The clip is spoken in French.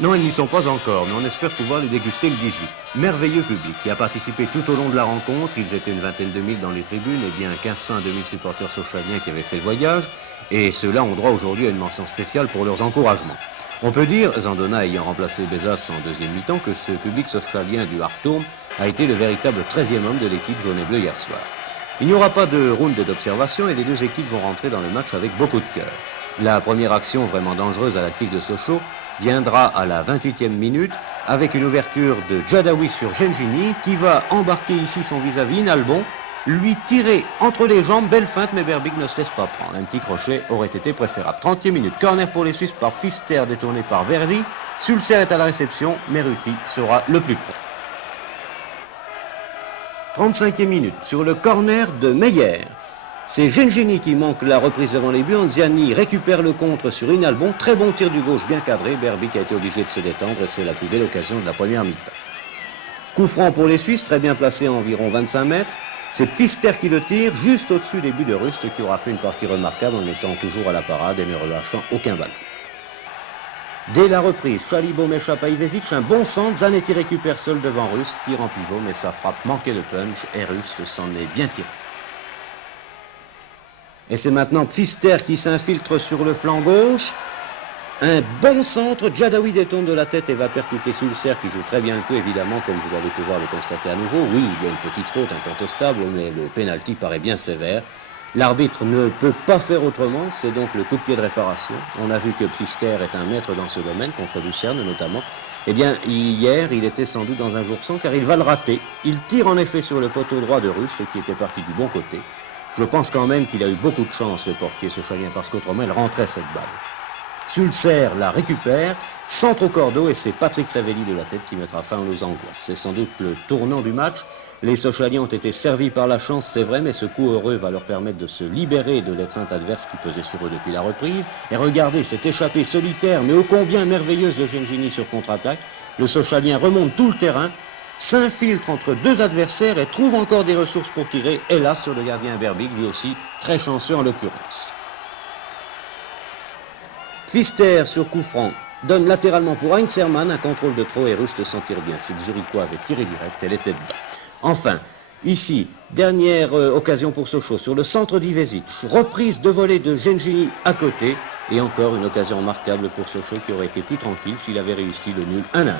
Non, ils n'y sont pas encore, mais on espère pouvoir les déguster le 18. Merveilleux public qui a participé tout au long de la rencontre. Ils étaient une vingtaine de mille dans les tribunes et bien 1500 à 2000 supporters sochaliens qui avaient fait le voyage. Et ceux-là ont droit aujourd'hui à une mention spéciale pour leurs encouragements. On peut dire, Zandona ayant remplacé Bézas en deuxième mi-temps, que ce public sochalien du Hartturm a été le véritable 13e homme de l'équipe jaune et bleu hier soir. Il n'y aura pas de round d'observation et les deux équipes vont rentrer dans le match avec beaucoup de cœur. La première action vraiment dangereuse à l'actif de Sochaux viendra à la 28e minute avec une ouverture de Djadaoui sur Gengini qui va embarquer ici son vis-à-vis, Nalbon, lui tirer entre les jambes, belle feinte, mais Berbic ne se laisse pas prendre. Un petit crochet aurait été préférable. 30e minute, corner pour les Suisses par Pfister détourné par Verdi. Sulcer est à la réception, Meruti sera le plus près. 35e minute, sur le corner de Meyer. C'est Gengini qui manque la reprise devant les buts. Anziani récupère le contre sur Inalbon. Très bon tir du gauche, bien cadré. Berbic a été obligé de se détendre et c'est la plus belle occasion de la première mi-temps. Coup franc pour les Suisses, très bien placé à environ 25 mètres. C'est Pfister qui le tire, juste au-dessus des buts de Rust, qui aura fait une partie remarquable en étant toujours à la parade et ne relâchant aucun ballon. Dès la reprise, Chalibau m'échappe à Ivesic, un bon centre, Zanetti récupère seul devant Rust, tire en pivot, mais sa frappe manquait de punch et Rust s'en est bien tiré. Et c'est maintenant Pfister qui s'infiltre sur le flanc gauche. Un bon centre, Djadaoui détourne de la tête et va percuter Sulcer qui joue très bien le coup, évidemment, comme vous allez pouvoir le constater à nouveau. Oui, il y a une petite faute incontestable, mais le pénalty paraît bien sévère. L'arbitre ne peut pas faire autrement, c'est donc le coup de pied de réparation. On a vu que Pfister est un maître dans ce domaine, contre Lucerne notamment. Eh bien, hier, il était sans doute dans un jour sans, car il va le rater. Il tire en effet sur le poteau droit de Rust, qui était parti du bon côté. Je pense quand même qu'il a eu beaucoup de chance, le portier sochalien, parce qu'autrement, il rentrait cette balle. Sulcer la récupère, centre au cordeau et c'est Patrick Révelli de la tête qui mettra fin aux angoisses. C'est sans doute le tournant du match. Les Sochaliens ont été servis par la chance, c'est vrai, mais ce coup heureux va leur permettre de se libérer de l'étreinte adverse qui pesait sur eux depuis la reprise. Et regardez, cette échappée solitaire, mais ô combien merveilleuse de Gengini sur contre-attaque. Le Sochalien remonte tout le terrain, s'infiltre entre deux adversaires et trouve encore des ressources pour tirer, hélas sur le gardien Berbic, lui aussi très chanceux en l'occurrence. Pfister sur coup franc donne latéralement pour Heinzermann, un contrôle de trop et Rust s'en tire bien. Si le Zurichois avait tiré direct, elle était dedans. Enfin, ici, dernière occasion pour Sochaux sur le centre d'Ivesic. Reprise de volée de Gengini à côté et encore une occasion remarquable pour Sochaux qui aurait été plus tranquille s'il avait réussi le nul 1-1.